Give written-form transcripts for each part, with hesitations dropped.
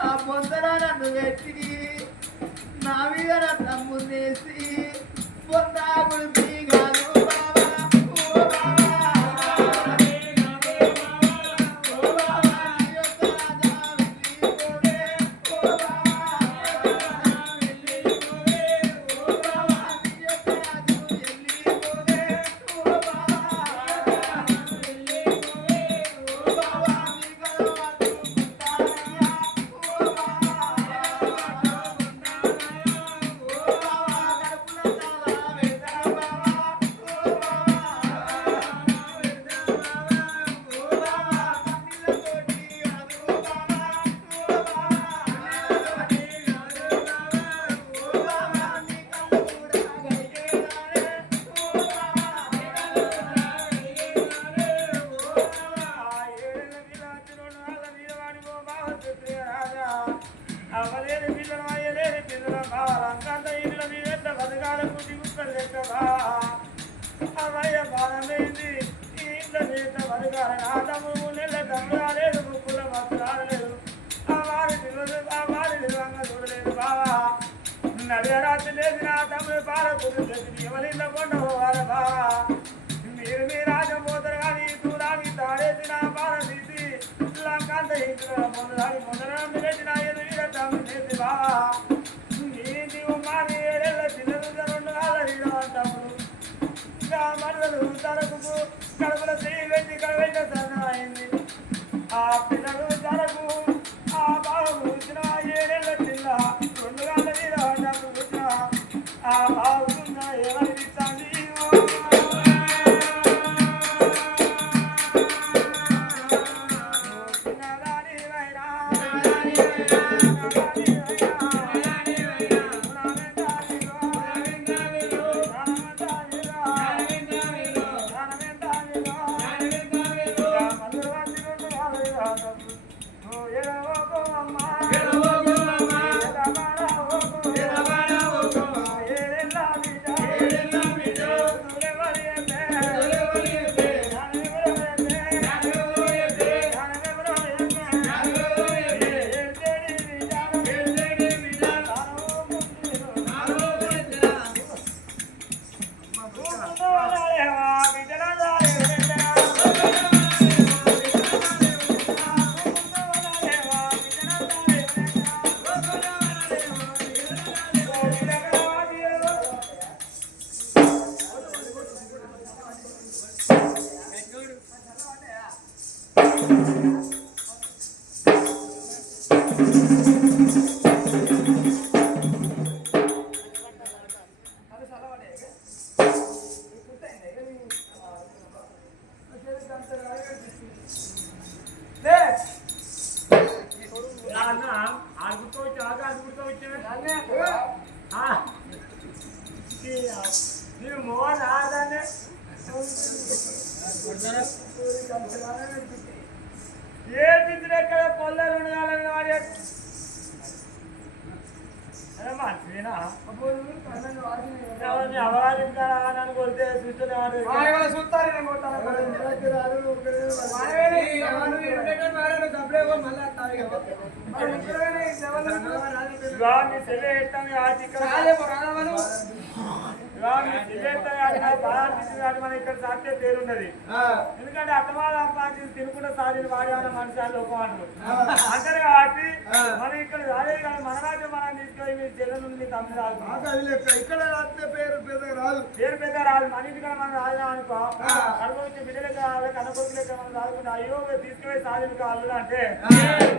ఆ పొందర నన్ను పెట్టి నా మీద నా తమ్మునేసి పొందాకుడు పీగాను నడిరాత్రి లేదు నా తమ్ముడు పాలకుడు ఎవరింద కొండవారు బావా మీరు మీ రాజపోతారు కానీ దూరానికి తాడేసి నా పాల తీసి లంకాంత మొదలాడి మొదలెట్టిన ఎదురు తమ్ముడు చేసి బావా నీతి ఉమ్మాని ఏడేళ్ళ చిన్నది 2 కాళ్ళ తమ్ముడు ఇంకా మరదలు తరకు కడుపుల చేయి పెట్టి కడవెట్ట సన్నం అయింది ఆ పిల్లలు తరకు ఆ బాబు కూర్చున్న 7 ఏళ్ళ చిన్న 2 కాళ్ళ మీద కూర్చున్న ఆ బాగున్న ఎవరి తండ్రి ఏ పిచ్చిరెక్కడ పొల్లలు ఉండాలని వాడి అవగాహన కొడితే మనం ఇక్కడ సాధ్య పేరున్నది ఎందుకంటే అత్తమాల సంపాదించి తినుకుంటే సాధిన వాడేమన్నా మనిషి అని లోకం అంటారు అంటారు కాబట్టి మనం ఇక్కడ రాలేదు కానీ మన రాజ్యం మనం తీసుకొని మీ చెల్లెలు మీ తమ్ముడు రాదు ఇక్కడ రాస్తే పేరు పెద్ద రాదు మన ఇంటికాడ మనం రాజా అనుకో కడుపు బిడ్డలే కావాలి కనకొడుకులే మనం రాదుకుంటే అయ్యో తీసుకుపోయి సాధిన కాళ్ళు అంటే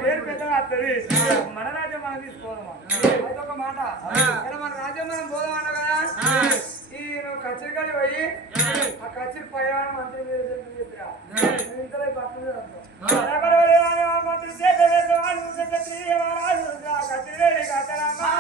పేరు పెద్దగా వస్తుంది మన రాజ్యం మనం ఆ కచ్చి ప్రయాణం మంత్రి మీద చెప్పిరా ఇంతలో పక్కన మంత్రి చేత కచ్చి వేడి కట్టడమ్మా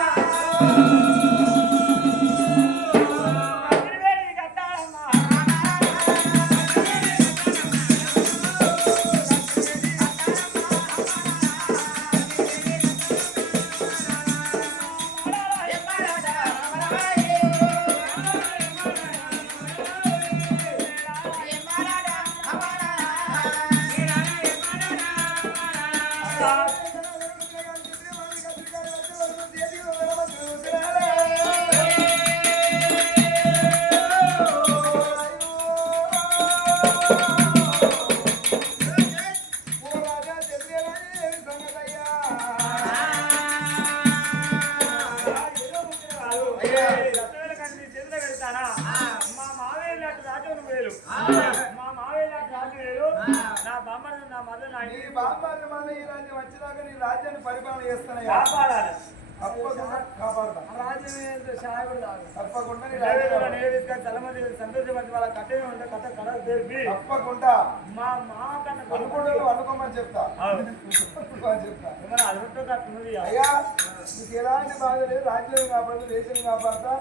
మా మావయ్య లాంటి రాజు వేలు నా బామ్మని నా మదర్ నా నీ బామ్మారి మళ్ళీ ఈ రాజ్యం వచ్చేదాకా నీ రాజ్యాన్ని పరిపాలన చేస్తున్నాయి కాపాడాలి తప్పకుండా కాపాడతా రాజ్యం సాయకుడు తప్పకుండా నీ రాజ్యాన్ని చాలా మంది సంతోషపడి వాళ్ళ కట్టే ఉంటే కథ కథ తెలిపి తప్పకుండా మా మామ కన్నా అనుకుంటూ అనుకోమని చెప్తా చెప్తా అదుంటూ కట్టున్నది అయ్యా నీకు ఎలాంటి బాధ లేదు రాజ్యం కాపాడుతా దేశం కాపాడతా